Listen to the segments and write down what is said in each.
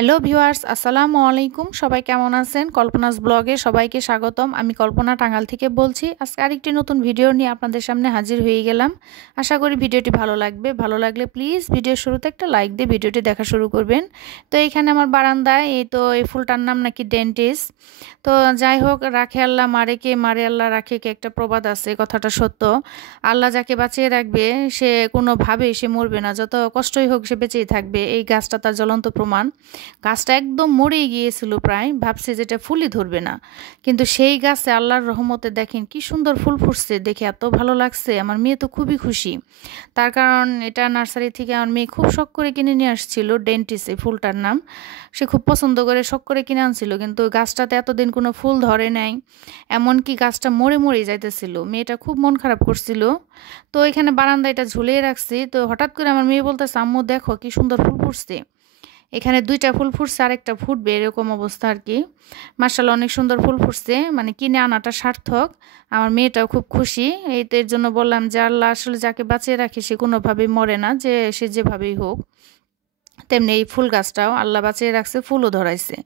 Hello viewers, আসসালামু আলাইকুম। সবাই কেমন আছেন? কল্পনাস ব্লগে সবাইকে স্বাগতম। আমি কল্পনা টাঙ্গাইল থেকে বলছি। আজকে আরেকটি নতুন ভিডিও নিয়ে আপনাদের সামনে হাজির হয়ে গেলাম। আশা করি ভিডিওটি ভালো লাগবে। ভালো লাগলে প্লিজ ভিডিওর শুরুতে একটা লাইক দিয়ে ভিডিওটি দেখা শুরু করবেন। তো এইখানে আমার বারান্দায় এই ফুলটার নাম নাকি ডেন্টিস। তো যাই হোক, রাখে আল্লাহ মারেকে, মারে আল্লাহ রাখেকে একটা প্রবাদ আছে, কথাটা সত্য। আল্লাহ যাকে বাঁচিয়ে রাখবে সে কোনোভাবেই সে মরবে না, যত কষ্টই হোক সে বেঁচেই থাকবে। এই গাছটা তার জ্বলন্ত প্রমাণ। গাছটা একদম মরেই গিয়েছিল, প্রায় ভাবছে যেটা ফুলই ধরবে না, কিন্তু সেই গাছে আল্লাহর রহমতে দেখেন কি সুন্দর ফুল ফুটছে, দেখে এত ভালো লাগছে। আমার মেয়ে তো খুবই খুশি, তার কারণ এটা নার্সারি থেকে আমার মেয়ে খুব শখ করে কিনে নিয়ে আসছিল। ডেন্টিস এই ফুলটার নাম, সে খুব পছন্দ করে শখ করে কিনে আনছিল, কিন্তু গাছটাতে এতদিন কোনো ফুল ধরে নাই, এমনকি গাছটা মরে মরে যাইতেছিল। মেয়েটা খুব মন খারাপ করছিল। তো এখানে বারান্দায় এটা ঝুলিয়ে রাখছি। তো হঠাৎ করে আমার মেয়ে বলতেছে, আম্মু দেখো কি সুন্দর ফুল ফুটছে। এখানে দুইটা ফুল ফুটছে, আরেকটা ফুটবে, এরকম অবস্থা আর কি। মার্শাল্লাহ, অনেক সুন্দর ফুল ফুটছে, মানে কিনে আনাটা সার্থক। আমার মেয়েটাও খুব খুশি। এই তো এর জন্য বললাম যে আল্লাহ আসলে যাকে বাঁচিয়ে রাখে সে কোনোভাবেই মরে না, যে সে যেভাবেই হোক। তেমনি এই ফুল গাছটাও আল্লাহ বাঁচিয়ে রাখছে, ফুলও ধরাইছে।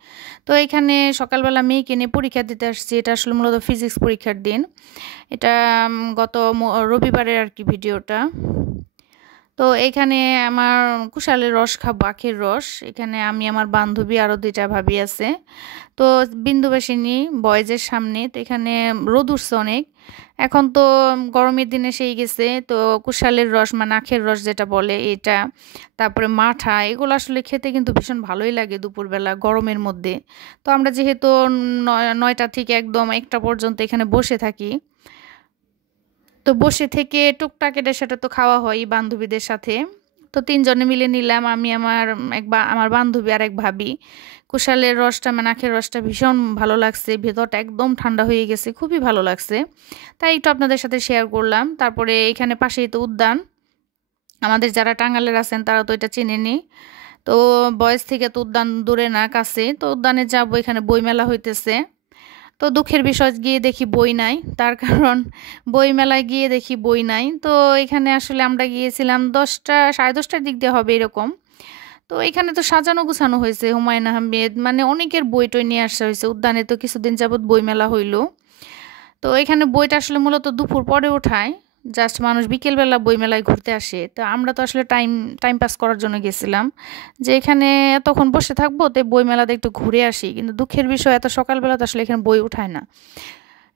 তো এখানে সকালবেলা মেয়েকে নিয়ে পরীক্ষা দিতে আসছি। এটা আসলে মূলত ফিজিক্স পরীক্ষার দিন। এটা গত রবিবারের আর কি ভিডিওটা। তো এখানে আমার কুশালের রস খাবো, আখের রস। এখানে আমি, আমার বান্ধবী, আরও দুইটা ভাবি আছে। তো বিন্দুবাসিনী বয়েজের সামনে। তো এখানে রোদ উঠছে অনেক। এখন তো গরমের দিনে সেই গেছে। তো কুশালের রস মানে আখের রস যেটা বলে এটা, তারপরে মাঠা, এগুলো আসলে খেতে কিন্তু ভীষণ ভালোই লাগে দুপুরবেলা গরমের মধ্যে। তো আমরা যেহেতু 9টা থেকে একদম 1টা পর্যন্ত এখানে বসে থাকি, তো বসে থেকে টুকটাক এটা সেটা তো খাওয়া হয় বান্ধবীদের সাথে। তো তিনজনে মিলে নিলাম, আমি, আমার বান্ধবী আর এক ভাবি। কুশালের রসটা মানে আখের রসটা ভীষণ ভালো লাগছে, ভেতরটা একদম ঠান্ডা হয়ে গেছে, খুবই ভালো লাগছে। তাই একটু আপনাদের সাথে শেয়ার করলাম। তারপরে এখানে পাশেই তো উদ্যান। আমাদের যারা টাঙ্গাইলের আছেন তারা তো এটা চেনেনি। তো বয়স থেকে তো উদ্যান দূরে না, কাছে। তো উদ্যানে যাবো, এখানে বইমেলা হইতেছে। তো দুঃখের বিষয়, গিয়ে দেখি বই নাই। তার কারণ বই মেলায় গিয়ে দেখি বই নাই। তো এখানে আসলে আমরা গিয়েছিলাম 10টা, সাড়ে 10টার দিক দিয়ে হবে এরকম। তো এখানে তো সাজানো গুছানো হয়েছে, হুমায়ুন আহমেদ মানে অনেকের বই টই নিয়ে আসা হয়েছে। উদ্যানে তো কিছুদিন যাবৎ বই মেলা হইলো। তো এখানে বইটা আসলে মূলত দুপুর পরে ওঠায়, জাস্ট মানুষ বিকেলবেলা বইমেলায় ঘুরতে আসে। তো আমরা তো আসলে টাইম টাইম পাস করার জন্য গেছিলাম, যে এখানে এতক্ষণ বসে থাকবো, তো বইমেলাতে একটু ঘুরে আসি। কিন্তু দুঃখের বিষয়, এত সকালবেলা তো আসলে এখানে বই উঠায় না।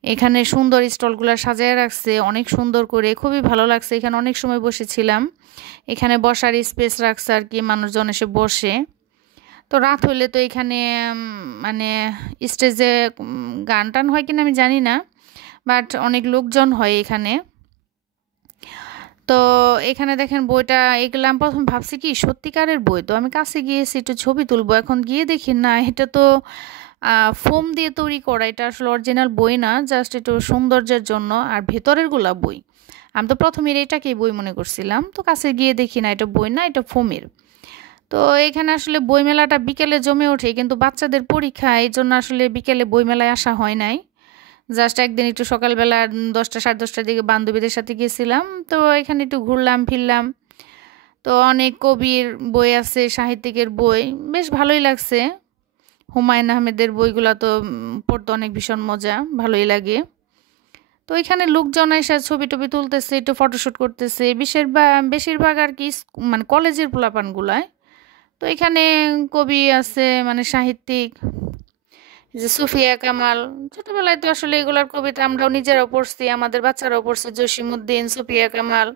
এখানে সুন্দর স্টলগুলো সাজায় রাখছে অনেক সুন্দর করে, খুবই ভালো লাগছে। এখানে অনেক সময় বসেছিলাম। এখানে বসার স্পেস রাখছে আর কি, মানুষজন এসে বসে। তো রাত হইলে তো এখানে মানে স্টেজে গান টান হয় কিনা আমি জানি না, বাট অনেক লোকজন হয় এখানে। তো এখানে দেখেন বইটা, এগুলো আমি প্রথম ভাবছি কি সত্যিকারের বই। তো আমি কাছে গিয়েছি একটু ছবি তুলবো, এখন গিয়ে দেখি না, এটা তো ফোম দিয়ে তৈরি করা। এটা আসলে অরিজিনাল বই না, জাস্ট একটু সৌন্দর্যের জন্য। আর ভেতরের গুলা বই, আমি তো প্রথমে এটাকেই বই মনে করছিলাম। তো কাছে গিয়ে দেখি না, এটা বই না, এটা ফোমের। তো এখানে আসলে বইমেলাটা বিকেলে জমে ওঠে, কিন্তু বাচ্চাদের পরীক্ষা, এই জন্য আসলে বিকেলে বইমেলায় আসা হয় নাই। জাস্ট একদিন একটু সকালবেলা 10টা সাড়ে 10টার দিকে বান্ধবীদের সাথে গেছিলাম। তো এখানে একটু ঘুরলাম ফিরলাম। তো অনেক কবির বই আছে, সাহিত্যিকের বই, বেশ ভালোই লাগছে। হুমায়ুন আহমেদের বইগুলো তো পড়তে অনেক ভীষণ মজা, ভালোই লাগে। তো এখানে লোকজন এসে ছবি টবি তুলতেছে, একটু ফটোশ্যুট করতেছে, বেশিরভাগ আর কি মানে কলেজের পোলাপানগুলায়। তো এখানে কবি আছে মানে সাহিত্যিক, যে সুফিয়া কামাল। ছোটবেলায় তো আসলে এগুলার কবিতা আমরাও নিজেরাও পড়ছি, আমাদের বাচ্চারাও পড়ছে। জসিমউদ্দিন, সুফিয়া কামাল,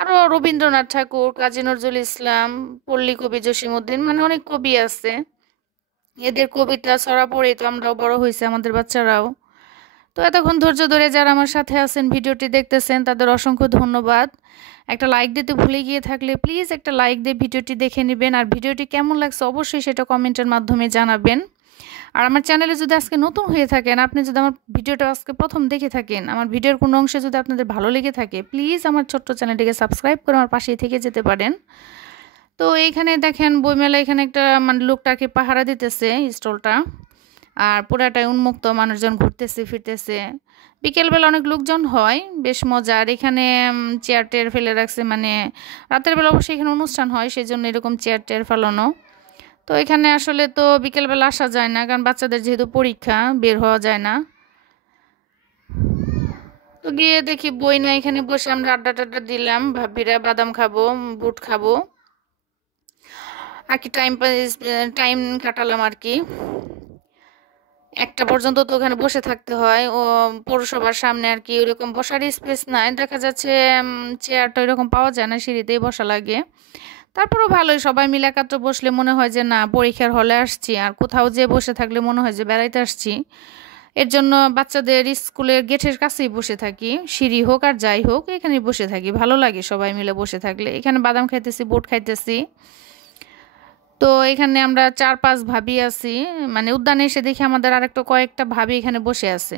আরো রবীন্দ্রনাথ ঠাকুর, কাজী নজরুল ইসলাম, পল্লী কবি জসিমউদ্দিন, মানে অনেক কবি আছে। এদের কবিতা ছড়া পড়েই তো আমরাও বড় হয়েছে, আমাদের বাচ্চারাও। তো এতক্ষণ ধৈর্য ধরে যারা আমার সাথে আছেন, ভিডিওটি দেখতেছেন, তাদের অসংখ্য ধন্যবাদ। একটা লাইক দিতে ভুলে গিয়ে থাকলে প্লিজ একটা লাইক দিয়ে ভিডিওটি দেখে নেবেন। আর ভিডিওটি কেমন লাগছে অবশ্যই সেটা কমেন্টের মাধ্যমে জানাবেন। আর আমার চ্যানেলে যদি আজকে নতুন হয়ে থাকেন, আপনি যদি আমার ভিডিওটা আজকে প্রথম দেখে থাকেন, আমার ভিডিওর কোনো অংশে যদি আপনাদের ভালো লেগে থাকে, প্লিজ আমার ছোট্ট চ্যানেলটিকে সাবস্ক্রাইব করে আমার পাশেই থেকে যেতে পারেন। তো এইখানে দেখেন বইমেলা, এখানে একটা মানে লোকটাকে পাহারা দিতেছে স্টলটা। আর পুরাটাই উন্মুক্ত, মানুষজন ঘুরতেছে ফিরতেছে। বিকেলবেলা অনেক লোকজন হয়, বেশ মজা। আর এখানে চেয়ার টেয়ার ফেলে রাখছে, মানে রাতের বেলা অবশ্যই এখানে অনুষ্ঠান হয়, সেজন্য এরকম চেয়ার টেয়ার ফেলানো। তো এখানে আসলে তো বিকেলবেলা আসা যায় না, কারণ বাচ্চাদের যেহেতু পরীক্ষা, বের হওয়া যায় না। তো গিয়ে দেখি বই না, এখানে বসে আমরা আড্ডা টাড্ডা দিলাম, ভাবিরা বাদাম খাবো, বুট খাবো আর কি, টাইম কাটালাম আর কি। 1টা পর্যন্ত তো ওখানে বসে থাকতে হয়, ও পৌরসভার সামনে আর কি ওইরকম বসার স্পেস নাই, দেখা যাচ্ছে চেয়ারটা ওইরকম পাওয়া যায় না, সিঁড়িতেই বসা লাগে। তারপরেও ভালোই, সবাই মিলে একাত্র বসলে মনে হয় যে না পরীক্ষার হলে আসছি, আর কোথাও যে বসে থাকলে মনে হয় যে বেড়াইতে আসছি। এর জন্য বাচ্চাদের স্কুলের গেটের কাছেই বসে থাকি, সিঁড়ি হোক আর যাই হোক এখানেই বসে থাকি, ভালো লাগে সবাই মিলে বসে থাকলে। এখানে বাদাম খাইতেছি, বুট খাইতেছি। তো এখানে আমরা 4-5 ভাবি আছি, মানে উদ্যানে এসে দেখি আমাদের আরেকটা কয়েকটা ভাবি এখানে বসে আছে।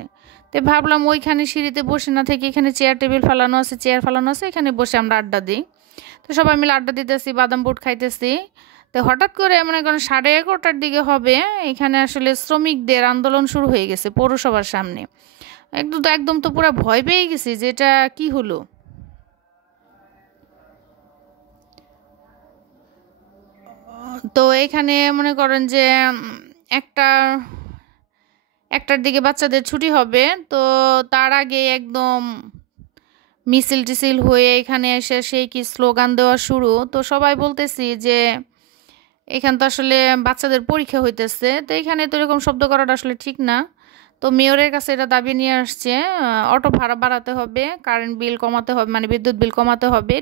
তো ভাবলাম ওইখানে সিঁড়িতে বসে না থেকে এখানে চেয়ার টেবিল ফেলানো আছে, চেয়ার ফেলানো আছে, এখানে বসে আমরা আড্ডা দিই। তো সবাই মিলে আড্ডা দিতেছি, বাদাম বুট খাইতেছি। তো হঠাৎ করে মনে করেন 11:30টার দিকে হবে, এখানে আসলে শ্রমিকদের আন্দোলন শুরু হয়ে গেছে পৌরসভার সামনে। একদম তো পুরো ভয় পেয়ে গেছি যে এটা কি হলো। তো এখানে মনে করেন যে একটা 1টার দিকে বাচ্চাদের ছুটি হবে, তো তার আগে একদম মিছিল টিছিল হয়ে এখানে এসে সেই কি স্লোগান দেওয়া শুরু। তো সবাই বলতেছি যে এখানে তো আসলে বাচ্চাদের পরীক্ষা হইতেছে, তো এখানে তো এরকম শব্দ করাটা আসলে ঠিক না। তো মেয়রের কাছে এটা দাবি নিয়ে আসছে, অটো ভাড়া বাড়াতে হবে, কারেন্ট বিল কমাতে হবে, মানে বিদ্যুৎ বিল কমাতে হবে।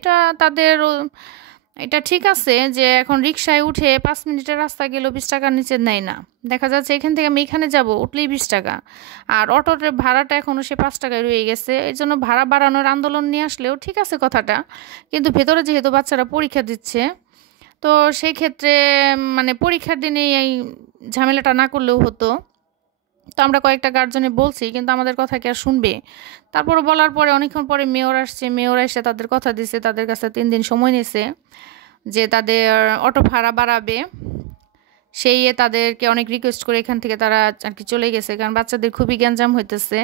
এটা ঠিক আছে যে এখন রিকশায় উঠে 5 মিনিটের রাস্তা গেলেও 20 টাকার নিচে নেয় না। দেখা যাচ্ছে এখান থেকে আমি এখানে যাব, উঠলেই 20 টাকা, আর অটোর ভাড়াটা এখনও সে 5 টাকায় রয়ে গেছে। এই জন্য ভাড়া বাড়ানোর আন্দোলন নিয়ে আসলেও ঠিক আছে কথাটা, কিন্তু ভেতরে যেহেতু বাচ্চারা পরীক্ষা দিচ্ছে, তো সেই ক্ষেত্রে মানে পরীক্ষার দিনেই এই ঝামেলাটা না করলেও হতো। তো আমরা কয়েকটা গার্জনে বলছি, কিন্তু আমাদের কথা কি আর শুনবে। তারপরে বলার পরে অনেকক্ষণ পরে মেয়র আসছে, মেয়র এসে তাদের কথা দিছে, তাদের কাছে 3 দিন সময় নিয়েছে যে তাদের অটো ভাড়া বাড়াবে। তাদেরকে অনেক রিকোয়েস্ট করে এখান থেকে তারা আর কি চলে গেছে, কারণ বাচ্চাদের খুবই গ্যাঞ্জাম হইতেছে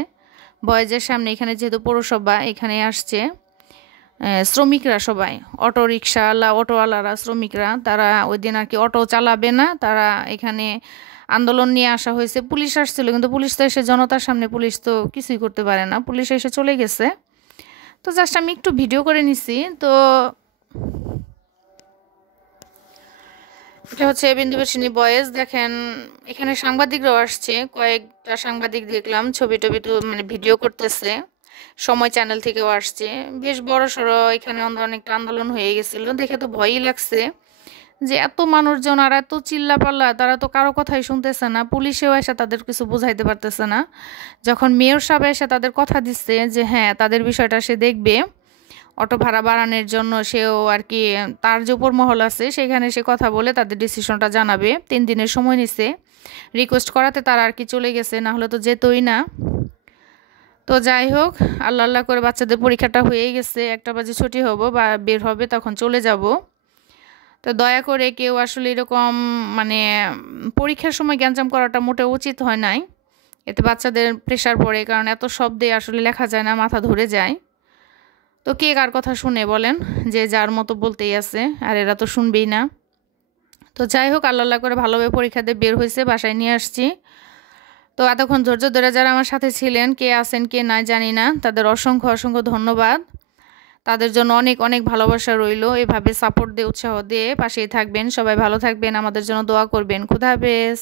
বয়েজের সামনে। এখানে যেহেতু পৌরসভা, এখানে আসছে শ্রমিকরা সবাই, অটো রিক্সাওয়ালা, অটোওয়ালারা, শ্রমিকরা, তারা ওই দিন আর কি অটো চালাবে না, তারা এখানে আন্দোলন নিয়ে আসা হয়েছে। পুলিশ আসছিল, কিন্তু পুলিশ তো এসে জনতার সামনে পুলিশ তো কিছুই করতে পারে না, পুলিশ এসে চলে গেছে। তো জাস্ট আমি একটু ভিডিও করে নিছি। তো এটা হচ্ছে বিন্দুবাসিনী বয়েজ, দেখেন এখানে সাংবাদিকরাও আসছে, কয়েকটা সাংবাদিক দেখলাম ছবি টবি তো মানে ভিডিও করতেছে। সময় চ্যানেল থেকেও আসছে, বেশ বড় সড়ো এখানে অনেকটা আন্দোলন হয়ে গেছিল। দেখে তো ভয়ই লাগছে যে এত মানুষজন আর এত চিল্লাপাল্লা, তারা তো কারো কথাই শুনতেছে না, পুলিশেও এসে তাদের কিছু বুঝাইতে পারতেছে না। যখন মেয়র সাহেব এসে তাদের কথা দিচ্ছে যে হ্যাঁ তাদের বিষয়টা সে দেখবে, অটো ভাড়া বাড়ানোর জন্য সেও আর কি তার যে উপর মহল আছে সেখানে সে কথা বলে তাদের ডিসিশনটা জানাবে, 3 দিনের সময় নিছে। রিকোয়েস্ট করাতে তারা আর কি চলে গেছে, না হলে তো যেতই না। তো যাই হোক, আল্লাহ আল্লাহ করে বাচ্চাদের পরীক্ষাটা হয়ে গেছে, 1টা বাজে ছুটি হবো বা বের হবে, তখন চলে যাব। তো দয়া করে কেউ আসলে এরকম মানে পরীক্ষার সময় গ্যাঞ্জাম করাটা মোটেও উচিত হয় নাই, এতে বাচ্চাদের প্রেশার পড়ে, কারণ এত শব্দে আসলে লেখা যায় না, মাথা ধরে যায়। তো কে কার কথা শুনে বলেন, যে যার মতো বলতেই আছে, আর এরা তো শুনবেই না। তো যাই হোক, আল্লাহ আল্লাহ করে ভালোভাবে পরীক্ষা দিয়ে বের হয়েছে, বাসায় নিয়ে আসছি। তো এতক্ষণ ধৈর্য ধরে যারা আমার সাথে ছিলেন, কে আছেন কে নাই জানি না, তাদের অসংখ্য অসংখ্য ধন্যবাদ। তাদের জন্য অনেক অনেক ভালোবাসা রইল। এভাবে সাপোর্ট দিয়ে, উৎসাহ দিয়ে পাশেই থাকবেন। সবাই ভালো থাকবেন, আমাদের জন্য দোয়া করবেন। খুদা হাফেজ।